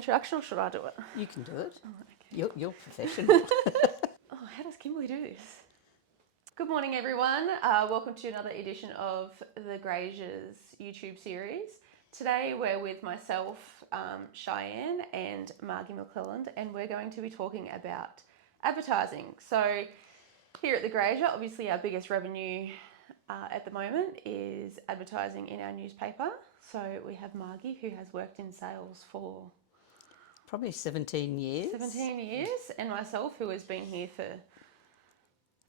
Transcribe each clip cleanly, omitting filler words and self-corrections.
introduction or should I do it? You can do it. Oh, okay. You're professional. Oh, how does Kimberly do this? Good morning, everyone. Welcome to another edition of the Grazier's YouTube series. Today we're with myself, Cheyenne, and Margie McClelland, and we're going to be talking about advertising. So here at the Grazier, obviously our biggest revenue at the moment is advertising in our newspaper. So we have Margie, who has worked in sales for Probably 17 years. 17 years, and myself, who has been here for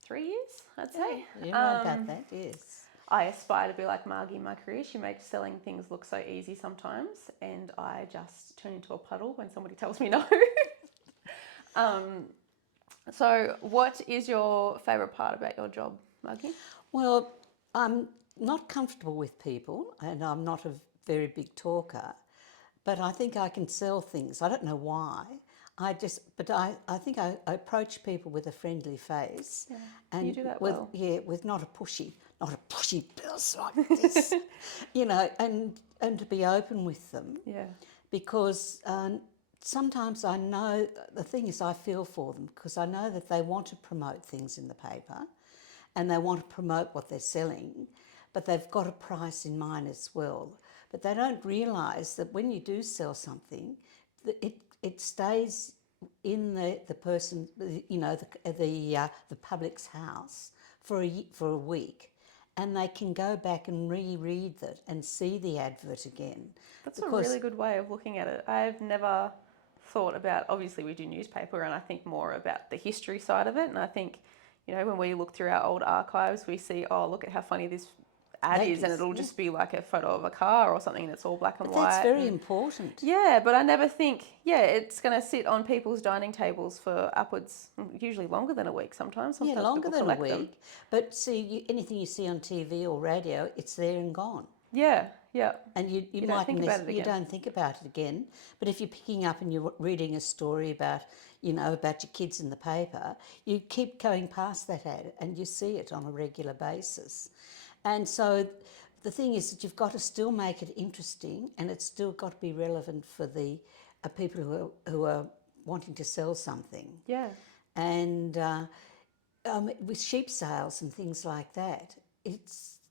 3 years, I'd say. Yeah, about that, yes. I aspire to be like Margie in my career. She makes selling things look so easy sometimes, and I just turn into a puddle when somebody tells me no. So what is your favourite part about your job, Margie? Well, I'm not comfortable with people and I'm not a very big talker, but I think I can sell things. I don't know why. I think I approach people with a friendly face. Yeah, and you do that with, well. Yeah, with not a pushy buzz like this, and to be open with them. Yeah. Because sometimes I know, the thing is I feel for them because I know that they want to promote things in the paper and they want to promote what they're selling, but they've got a price in mind as well. But they don't realise that when you do sell something, it stays in the person, the public's house for a week, and they can go back and reread it and see the advert again. That's a really good way of looking at it. I've never thought about, obviously we do newspaper, and I think more about the history side of it. And I think, when we look through our old archives, we see, oh, look at how funny this ad is, and it'll just be like a photo of a car or something, and it's all black and white. That's very important. Yeah, but I never think, it's going to sit on people's dining tables for upwards, usually longer than a week sometimes. Sometimes longer people than a collect week. them. But see, anything you see on TV or radio, it's there and gone. Yeah. And you don't think about it again. You don't think about it again. But if you're picking up and you're reading a story about your kids in the paper, you keep going past that ad and you see it on a regular basis. And so the thing is that you've got to still make it interesting, and it's still got to be relevant for the people who are wanting to sell something. Yeah. And with sheep sales and things like that,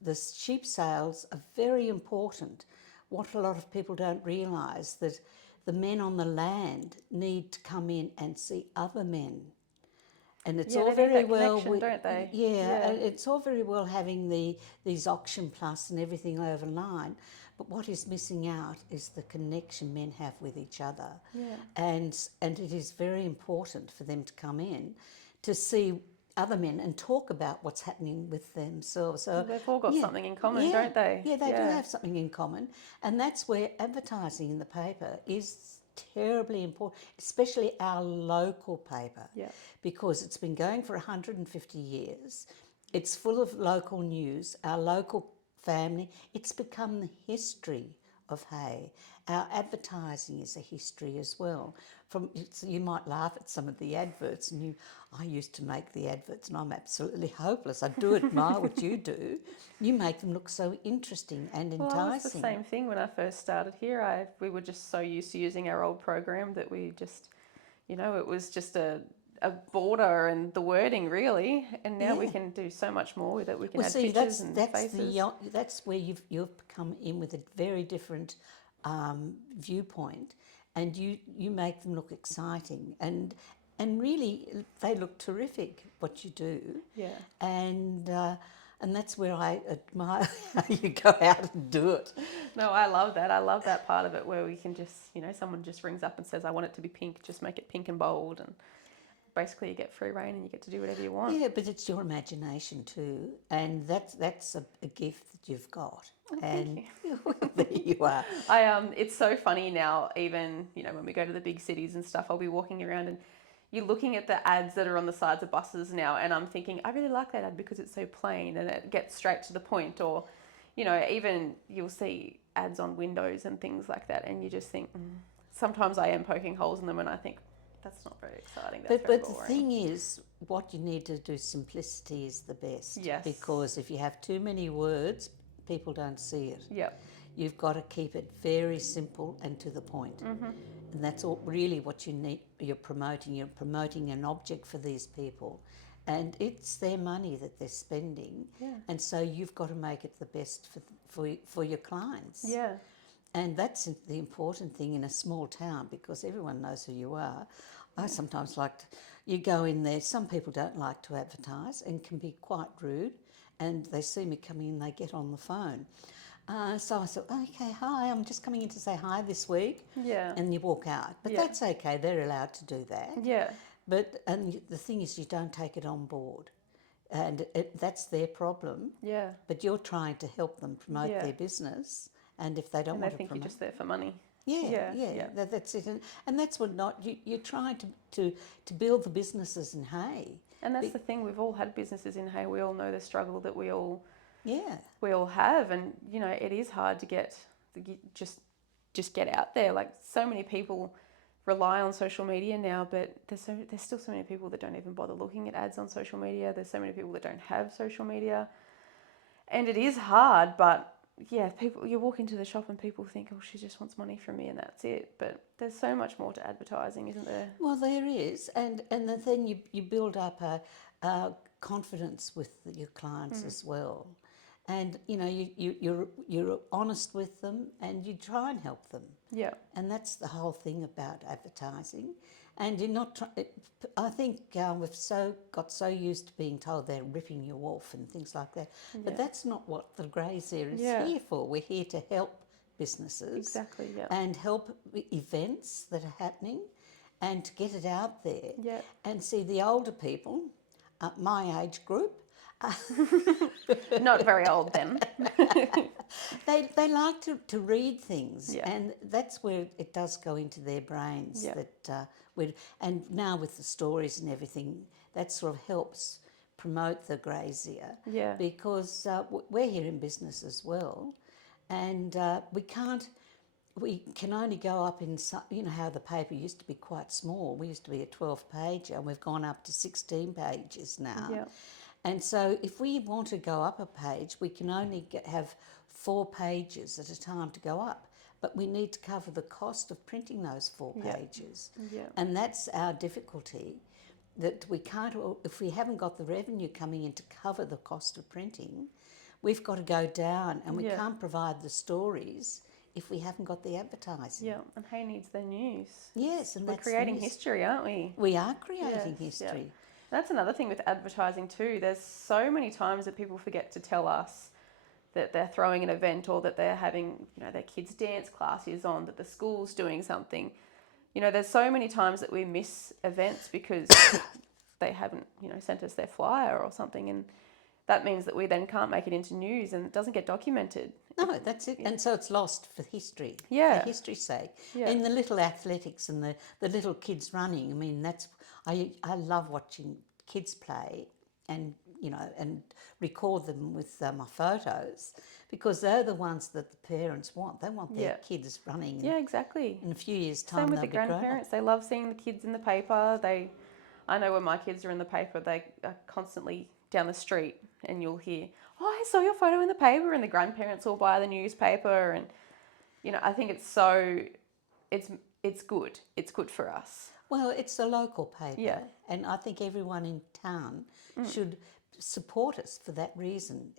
the sheep sales are very important. What a lot of people don't realise, that the men on the land need to come in and see other men. And it's all very well, don't they? Yeah, it's all very well having these auction plus and everything over line, but what is missing out is the connection men have with each other. Yeah. And it is very important for them to come in to see other men and talk about what's happening with themselves. So they've all got something in common, don't they? Yeah, they do have something in common, and that's where advertising in the paper is terribly important, especially our local paper, because it's been going for 150 years. It's full of local news, our local family. It's become the history of Hay. Our advertising is a history as well. You might laugh at some of the adverts, and I used to make the adverts, and I'm absolutely hopeless. I do admire what you do. You make them look so interesting and enticing. Well, it's the same thing when I first started here. We were just so used to using our old program that we just, it was just a border and the wording really, and now we can do so much more with it. We can add pictures and faces. That's where you've come in with a very different viewpoint, and you make them look exciting, and really they look terrific what you do. Yeah. And that's where I admire how you go out and do it. No, I love that. I love that part of it where we can just, someone just rings up and says, I want it to be pink, just make it pink and bold, and basically you get free reign and you get to do whatever you want. Yeah, but it's your imagination too, and that's a gift that you've got. Oh, and thank you. There you are. It's so funny now, even, when we go to the big cities and stuff, I'll be walking around and you're looking at the ads that are on the sides of buses now, and I'm thinking, I really like that ad because it's so plain and it gets straight to the point. Or, even you'll see ads on windows and things like that, and you just think, sometimes I am poking holes in them, and I think, that's not very exciting. That's but the thing is, what you need to do, simplicity is the best. Yes. Because if you have too many words, people don't see it. Yep. You've got to keep it very simple and to the point. And that's all really what you need. You're promoting an object for these people, and it's their money that they're spending. Yeah. And so you've got to make it the best for your clients. Yeah. And that's the important thing in a small town, because everyone knows who you are. I sometimes you go in there, some people don't like to advertise and can be quite rude, and they see me coming in, they get on the phone. So I said, okay, hi, I'm just coming in to say hi this week. Yeah. And you walk out. But that's okay, they're allowed to do that. Yeah. And the thing is, you don't take it on board. And that's their problem. Yeah. But you're trying to help them promote their business. And if they don't and want they to think promote... you're just there for money. Yeah. That's it. And that's what you're trying to build the businesses in Hay. And that's the thing, we've all had businesses in Hay. We all know the struggle that we all have, and it is hard to get just get out there. Like, so many people rely on social media now, but there's still so many people that don't even bother looking at ads on social media. There's so many people that don't have social media, and it is hard. But you walk into the shop and people think, oh, she just wants money from me and that's it. But there's so much more to advertising, isn't there? Well, there is, and then you build up a confidence with your clients as well, and you're honest with them and you try and help them. Yeah. And that's the whole thing about advertising. And you're not. I think we've got so used to being told they're ripping you off and things like that. But that's not what the Grazier is here for. We're here to help businesses. Exactly. Yeah. And help events that are happening, and to get it out there. Yeah. And see the older people, my age group. Not very old then. They like to read things, Yeah. and that's where it does go into their brains. Yeah. And now with the stories and everything, that sort of helps promote the Grazier. Yeah. Because we're here in business as well, and we can only go up in some, how the paper used to be quite small. We used to be a 12-pager, and we've gone up to 16 pages now. Yeah. And so if we want to go up a page, we can only have 4 pages at a time to go up. But we need to cover the cost of printing those 4 pages. Yeah. And that's our difficulty, that we can't, if we haven't got the revenue coming in to cover the cost of printing, we've got to go down, and we can't provide the stories if we haven't got the advertising. Yeah, and Hay needs their news. Yes, and we're that's creating news. History, aren't we? We are creating history. Yeah. That's another thing with advertising too. There's so many times that people forget to tell us that they're throwing an event, or that they're having, their kids' dance class is on, that the school's doing something. There's so many times that we miss events because they haven't, sent us their flyer or something, and that means that we then can't make it into news and it doesn't get documented. No, that's it. And so it's lost for history, for history's sake. Yeah. And the little athletics and the little kids running, I mean, I love watching kids play and record them with my photos, because they're the ones that the parents want. They want their kids running. Yeah, exactly. In a few years' time, same with the grandparents. They love seeing the kids in the paper. I know when my kids are in the paper, they are constantly down the street, and you'll hear, "Oh, I saw your photo in the paper," and the grandparents will buy the newspaper, and I think it's good. It's good for us. Well, it's a local paper. Yeah. And I think everyone in town should support us for that reason.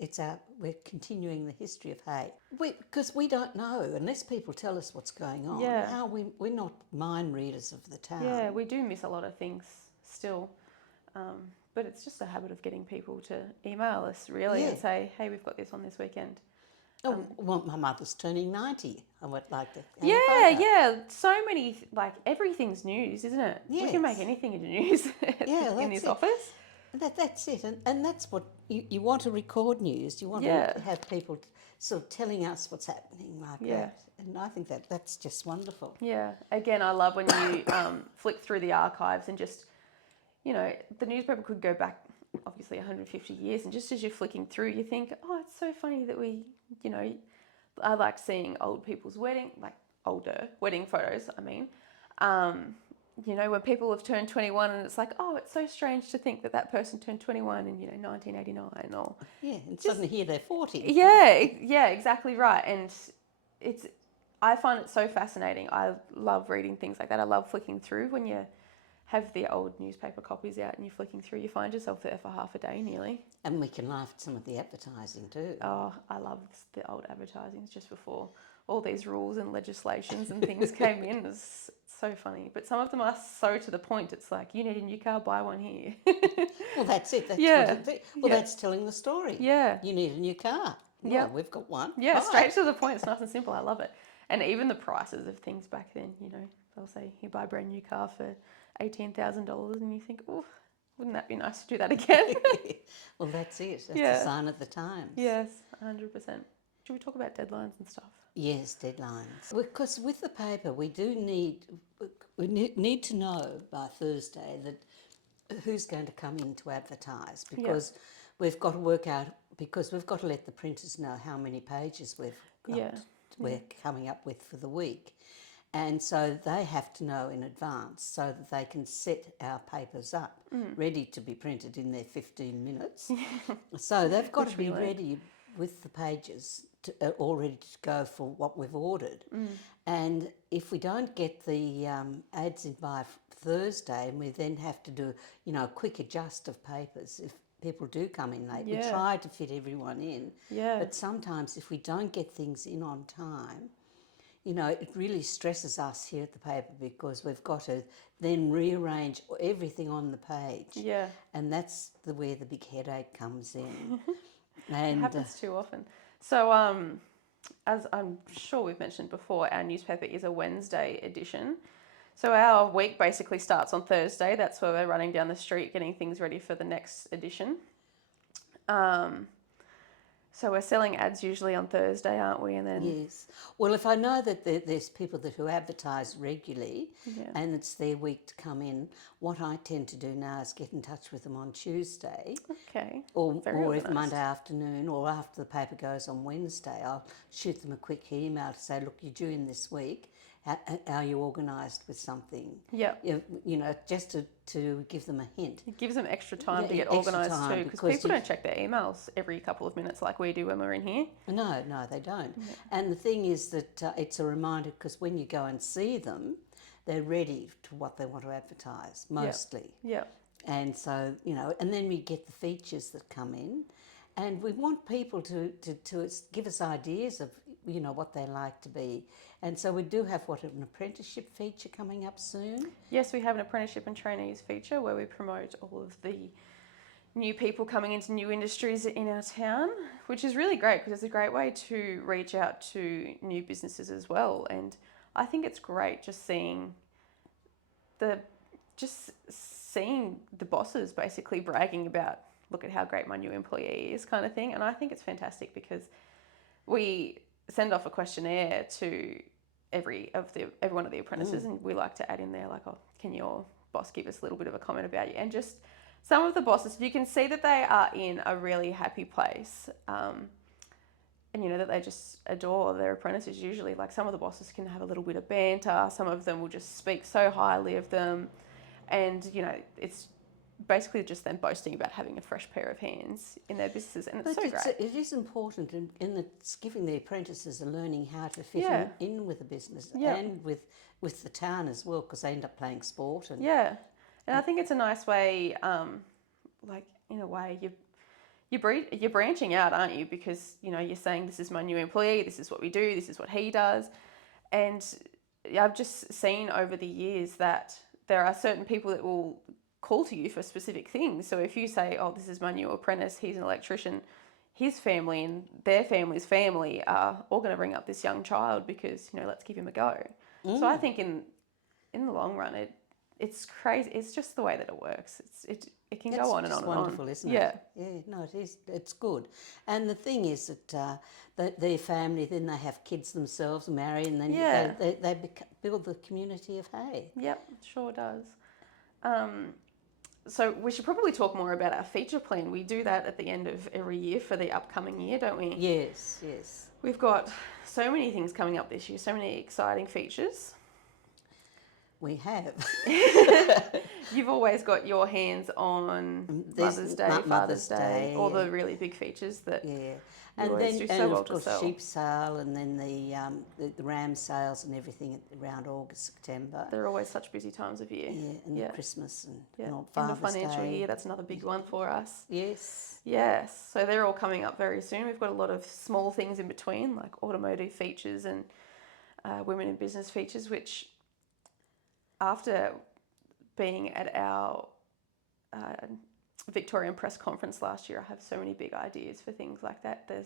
We're continuing the history of Hay. Because we don't know, unless people tell us what's going on. Yeah. We're not mind readers of the town. Yeah, we do miss a lot of things still. But it's just a habit of getting people to email us, really, and say, hey, we've got this on this weekend. Well, my mother's turning 90. I would like to have a photo. Yeah. So many, everything's news, isn't it? Yes. We can make anything into news in this office. That's it. And that's what you want to record news. You want to have people sort of telling us what's happening like that. And I think that's just wonderful. Yeah. Again, I love when you flick through the archives and just, the newspaper could go back obviously 150 years, and just as you're flicking through, you think, oh, it's so funny that we, I like seeing old people's older wedding photos, when people have turned 21, and it's like, oh, it's so strange to think that person turned 21 in, 1989, or... Yeah, and suddenly here they're 40. Yeah, exactly right. And I find it so fascinating. I love reading things like that. I love flicking through when you have the old newspaper copies out and you're flicking through. You find yourself there for half a day nearly. And we can laugh at some of the advertising too. Oh, I love the old advertisings just before all these rules and legislations and things came in. It's so funny. But some of them are so to the point. It's like, you need a new car, buy one here. Well, that's it. That's Yeah. that's telling the story. Yeah. You need a new car. Well, Yeah. we've got one. Yeah, Buy. straight to the point. It's nice and simple. I love it. And even the prices of things back then, they'll say you buy a brand new car for $18,000 and you think, oh, wouldn't that be nice to do that again? Well, that's it. That's the sign of the times. Yes, 100%. Should we talk about deadlines and stuff? Yes, deadlines. Because with the paper, we need to know by Thursday that who's going to come in to advertise, because we've got to work out, because we've got to let the printers know how many pages we're coming up with for the week. And so they have to know in advance so that they can set our papers up ready to be printed in their 15 minutes. So they've got to be ready with the pages all ready to go for what we've ordered. And if we don't get the ads in by Thursday, and we then have to do, a quick adjust of papers if people do come in late. We try to fit everyone in. But sometimes if we don't get things in on time, it really stresses us here at the paper, because we've got to then rearrange everything on the page. Yeah. And that's where the big headache comes in. And it happens too often. So, as I'm sure we've mentioned before, our newspaper is a Wednesday edition. So our week basically starts on Thursday. That's where we're running down the street getting things ready for the next edition. So we're selling ads usually on Thursday, aren't we? And then yes. Well, if I know that there's people who advertise regularly and it's their week to come in, what I tend to do now is get in touch with them on Tuesday. Okay. Or if Monday afternoon, or after the paper goes on Wednesday, I'll shoot them a quick email to say, look, you're due in this week. Are you organised with something? Yeah. Just to give them a hint. It gives them extra time to get organised too, because people don't check their emails every couple of minutes like we do when we're in here. No, they don't. Yeah. And the thing is that it's a reminder, because when you go and see them, they're ready to what they want to advertise, mostly. Yeah. And so, and then we get the features that come in, and we want people to give us ideas of, what they like to be. And so we do have an apprenticeship feature coming up soon? Yes, we have an apprenticeship and trainees feature where we promote all of the new people coming into new industries in our town, which is really great because it's a great way to reach out to new businesses as well. And I think it's great just seeing the bosses basically bragging about, look at how great my new employee is, kind of thing. And I think it's fantastic because we send off a questionnaire to every one of the apprentices, and we like to add in there like, oh, can your boss give us a little bit of a comment about you? And just some of the bosses, you can see that they are in a really happy place, and that they just adore their apprentices. Usually, like, some of the bosses can have a little bit of banter, some of them will just speak so highly of them, and it's basically just them boasting about having a fresh pair of hands in their businesses, and it's great. It is important in that it's giving the apprentices a learning how to fit in with the business and with the town as well, because they end up playing sport. And I think it's a nice way, like, in a way, you're branching out, aren't you? Because, you're saying, this is my new employee, this is what we do, this is what he does. And I've just seen over the years that there are certain people that will call to you for specific things. So if you say, oh, this is my new apprentice, he's an electrician, his family and their family's family are all going to bring up this young child because, let's give him a go. So I think in the long run, it's crazy. It's just the way that it works. It can go on and on and on. It's wonderful, isn't it? Yeah, no, it is. It's good. And the thing is that their family, then they have kids themselves, marry, and then they build the community of hay. Yep, it sure does. So we should probably talk more about our feature plan. We do that at the end of every year for the upcoming year, don't we? Yes. We've got so many things coming up this year, so many exciting features. We have. You've always got your hands on Mother's Day, Father's Day, all the really big features that you always do so well to sell. Sheep sale, and then the ram sales and everything around August, September. They're always such busy times of year. Yeah, and the Christmas and all in the Father's financial Day. year, that's another big one for us. Yes. Yes, so they're all coming up very soon. We've got a lot of small things in between, like automotive features and women in business features, which after being at our Victorian Press Conference last year, I have so many big ideas for things like that. Well,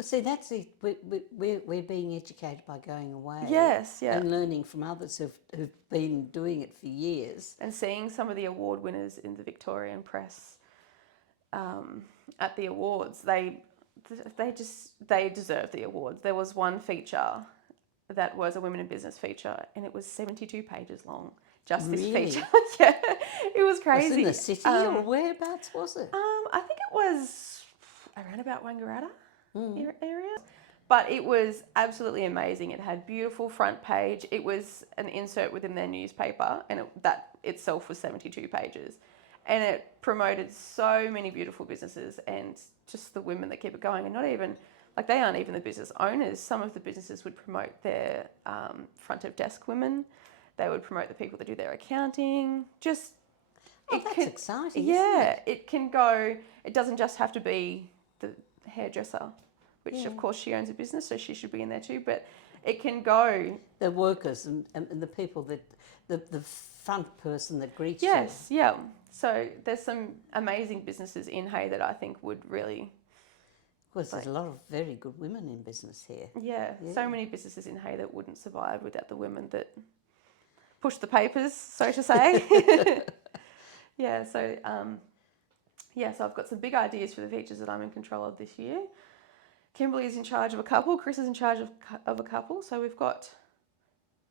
see, that's it. We're being educated by going away. Yes, yeah. And learning from others who've been doing it for years. And seeing some of the award winners in the Victorian Press at the awards, they deserve the awards. There was one feature that was a women in business feature, and it was 72 pages long. Just this feature. Yeah, it was crazy. Was it in the city or whereabouts was it? I think it was around about Wangaratta area. But it was absolutely amazing. It had beautiful front page. It was an insert within their newspaper, and that itself was 72 pages. And it promoted so many beautiful businesses and just the women that keep it going. And not even, like, they aren't even the business owners. Some of the businesses would promote their front of desk women. They would promote the people that do their accounting. Just, that's exciting. Yeah, it can go. It doesn't just have to be the hairdresser, which of course she owns a business, so she should be in there too. But it can go. The workers and the people that the front person that greets you. Yes, yeah. So there's some amazing businesses in Hay that I think would really. Of course, there's a lot of very good women in business here. Yeah, so many businesses in Hay that wouldn't survive without the women that push the papers, so to say. So I've got some big ideas for the features that I'm in control of this year. Kimberly is in charge of a couple, Chris is in charge of a couple, so we've got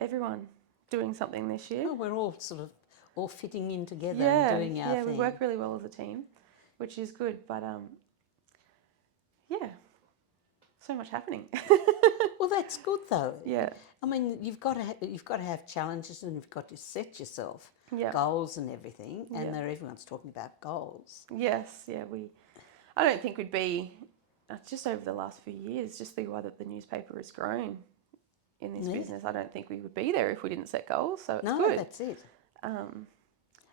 everyone doing something this year. Oh, we're all sort of all fitting in together and doing our thing. Yeah, we work really well as a team, which is good, but so much happening. Well, that's good though. Yeah. I mean, you've got to have challenges, and you've got to set yourself goals and everything. And everyone's talking about goals. Yes, yeah. I don't think we'd be just over the last few years, just the way that the newspaper has grown in this business. I don't think we would be there if we didn't set goals. So it's good. No, that's it.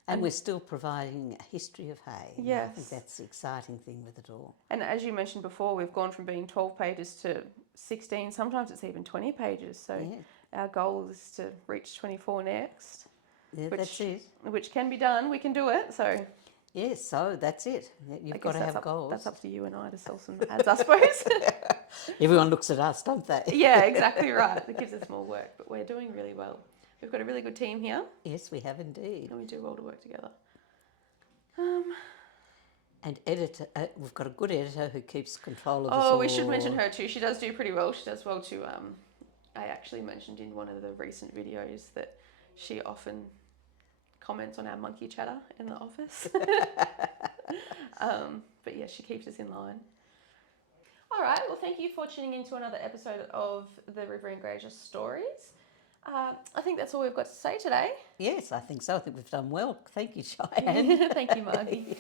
And we're still providing a history of Hay. Yes. I think that's the exciting thing with it all. And as you mentioned before, we've gone from being 12 pages to 16. Sometimes it's even 20 pages. So our goal is to reach 24 next. Yeah, that's it. Which can be done. We can do it. So yes, so that's it. You've got to have goals. That's up to you and I to sell some ads, I suppose. Everyone looks at us, don't they? Yeah, exactly right. It gives us more work, but we're doing really well. We've got a really good team here. Yes, we have indeed. And we do well to work together. And editor, we've got a good editor who keeps control of us all. all. We should mention her too. She does do pretty well. She does well too. I actually mentioned in one of the recent videos that she often comments on our monkey chatter in the office. But yeah, she keeps us in line. All right, well, thank you for tuning in to another episode of the Riverine Grazier Stories. I think that's all we've got to say today. Yes, I think so. I think we've done well. Thank you, Cheyenne. Thank you, Margie.